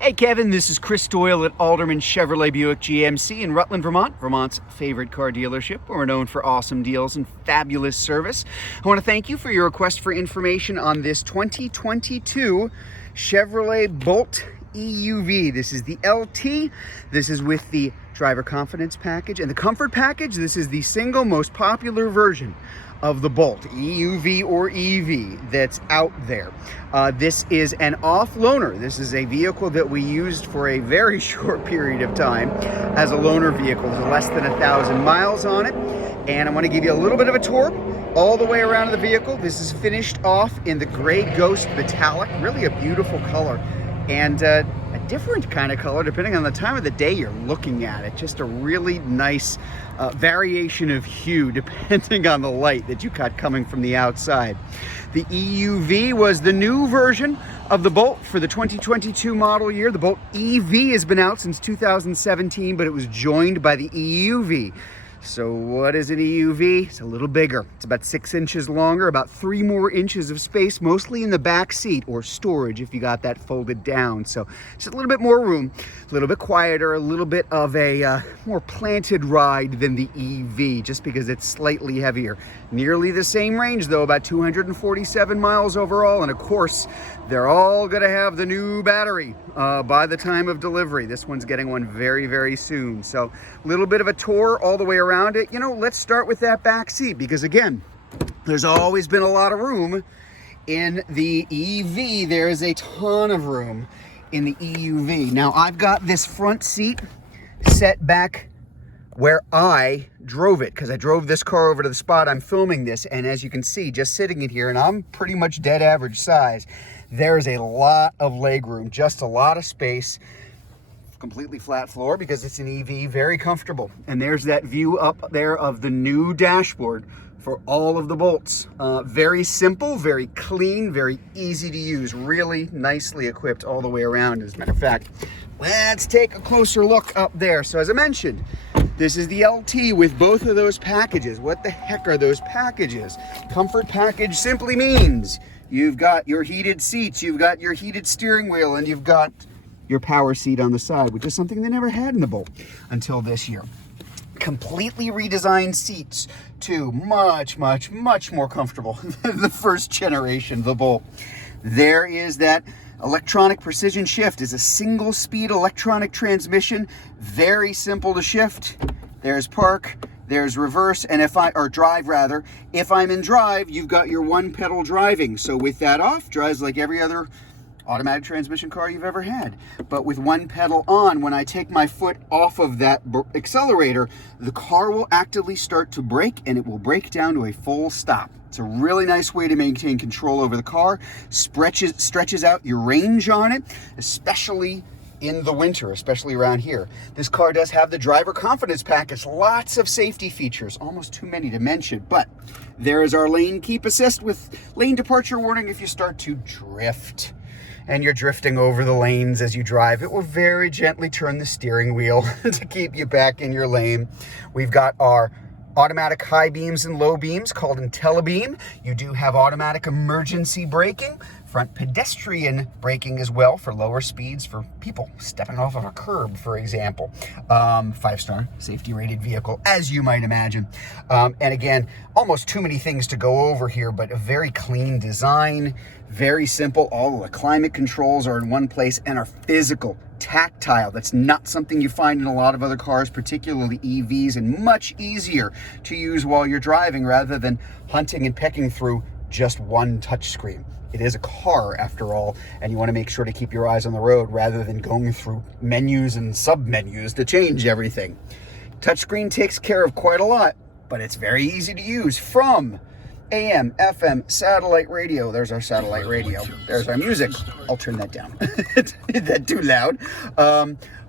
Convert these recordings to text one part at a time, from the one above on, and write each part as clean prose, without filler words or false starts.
Hey Kevin, this is Chris Doyle at Alderman Chevrolet Buick GMC in Rutland, Vermont, Vermont's favorite car dealership. We're known for awesome deals and fabulous service. I want to thank you for your request for information on this 2022 Chevrolet Bolt EUV. This is the LT. This is with the driver confidence package and the comfort package. This is the single most popular version of the Bolt, EUV or EV, that's out there. This is an off-loaner. This is a vehicle that we used for a very short period of time as a loaner vehicle. There's less than 1,000 miles on it. And I want to give you a little bit of a tour all the way around the vehicle. This is finished off in the Gray Ghost Metallic, really a beautiful color. And a different kind of color depending on the time of the day you're looking at it. Just a really nice variation of hue depending on the light that you got coming from the outside. The EUV was the new version of the Bolt for the 2022 model year. The Bolt EV has been out since 2017, but it was joined by the EUV. So what is an EUV? It's a little bigger. It's about 6 inches longer, about 3 more inches of space, mostly in the back seat or storage if you got that folded down. So just a little bit more room, a little bit quieter, a little bit of a more planted ride than the EV, just because it's slightly heavier. Nearly the same range though, about 247 miles overall. And of course, they're all gonna have the new battery by the time of delivery. This one's getting one very, very soon. So a little bit of a tour all the way around it. You know, let's start with that back seat because again, there's always been a lot of room in the EV. There is a ton of room in the EUV. Now I've got this front seat set back where I drove it, because I drove this car over to the spot I'm filming this, and as you can see, just sitting in here, and I'm pretty much dead average size, there's a lot of legroom, just a lot of space, completely flat floor because it's an EV, very comfortable. And there's that view up there of the new dashboard for all of the Bolts. Very simple, very clean, very easy to use, really nicely equipped all the way around. As a matter of fact, let's take a closer look up there. So as I mentioned, this is the LT with both of those packages. What the heck are those packages? Comfort package simply means you've got your heated seats, you've got your heated steering wheel, and you've got your power seat on the side, which is something they never had in the Bolt until this year. Completely redesigned seats too, much more comfortable than the first generation of the Bolt. There is that electronic precision shift. Is a single speed electronic transmission, very simple to shift. There's park, there's reverse, and drive rather. If I'm in drive, you've got your one pedal driving. So with that off, drives like every other automatic transmission car you've ever had. But with one pedal on, when I take my foot off of that accelerator, the car will actively start to brake and it will brake down to a full stop. It's a really nice way to maintain control over the car. Stretches out your range on it, especially in the winter, especially around here. This car does have the driver confidence package, lots of safety features, almost too many to mention, but there is our lane keep assist with lane departure warning if you start to drift and you're drifting over the lanes as you drive. It will very gently turn the steering wheel to keep you back in your lane. We've got our automatic high beams and low beams called IntelliBeam. You do have automatic emergency braking, front pedestrian braking as well for lower speeds for people stepping off of a curb, for example. 5-star safety rated vehicle, as you might imagine. And again, almost too many things to go over here, but a very clean design, very simple. All of the climate controls are in one place and are physical, tactile. That's not something you find in a lot of other cars, particularly EVs, and much easier to use while you're driving rather than hunting and pecking through just one touchscreen. It is a car after all, and you want to make sure to keep your eyes on the road rather than going through menus and sub-menus to change everything. Touchscreen takes care of quite a lot, but it's very easy to use from AM, FM, satellite radio. There's our satellite radio. There's our music. I'll turn that down. Is that too loud?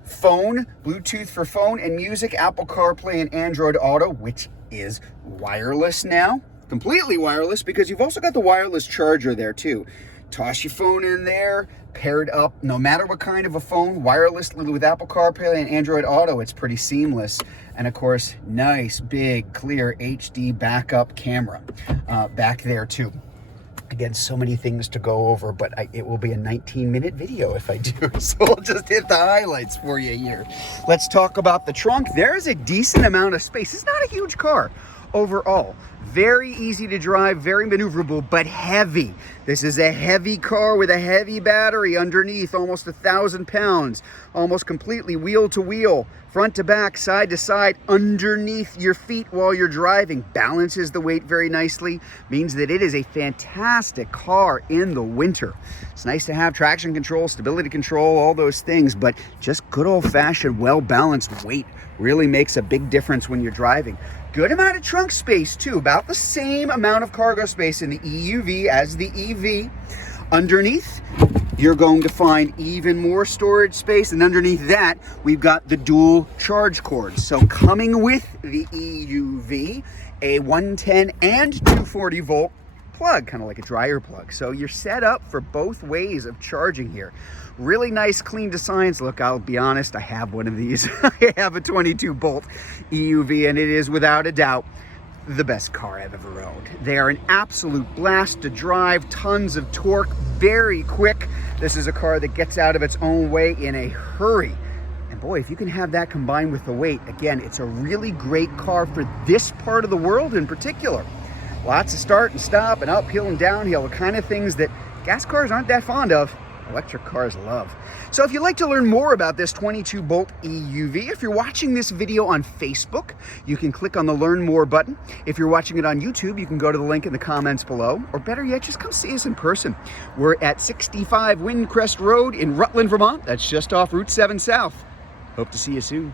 Phone, Bluetooth for phone and music, Apple CarPlay and Android Auto, which is wireless now. Completely wireless, because you've also got the wireless charger there too. Toss your phone in there, paired up, no matter what kind of a phone, wireless with Apple CarPlay and Android Auto, it's pretty seamless. And of course, nice, big, clear HD backup camera back there too. Again, so many things to go over, but it will be a 19-minute video if I do. So I'll just hit the highlights for you here. Let's talk about the trunk. There is a decent amount of space. It's not a huge car overall. Very easy to drive, very maneuverable, but heavy. This is a heavy car with a heavy battery underneath, almost 1,000 pounds, almost completely wheel to wheel, front to back, side to side, underneath your feet while you're driving. Balances the weight very nicely, means that it is a fantastic car in the winter. It's nice to have traction control, stability control, all those things, but just good old-fashioned, well-balanced weight really makes a big difference when you're driving. Good amount of trunk space too, about the same amount of cargo space in the EUV as the EV. Underneath, you're going to find even more storage space, and underneath that, we've got the dual charge cords. So coming with the EUV, a 110 and 240 volt plug, kind of like a dryer plug. So you're set up for both ways of charging here. Really nice, clean designs. Look, I'll be honest, I have one of these. I have a 22 bolt EUV, and it is without a doubt the best car I've ever owned. They are an absolute blast to drive, tons of torque, very quick. This is a car that gets out of its own way in a hurry. And boy, if you can have that combined with the weight, again, it's a really great car for this part of the world in particular. Lots of start and stop and uphill and downhill, the kind of things that gas cars aren't that fond of. Electric cars love. So if you'd like to learn more about this 22 bolt EUV, if you're watching this video on Facebook, you can click on the Learn More button. If you're watching it on YouTube, you can go to the link in the comments below, or better yet, just come see us in person. We're at 65 Windcrest Road in Rutland, Vermont. That's just off Route 7 South. Hope to see you soon.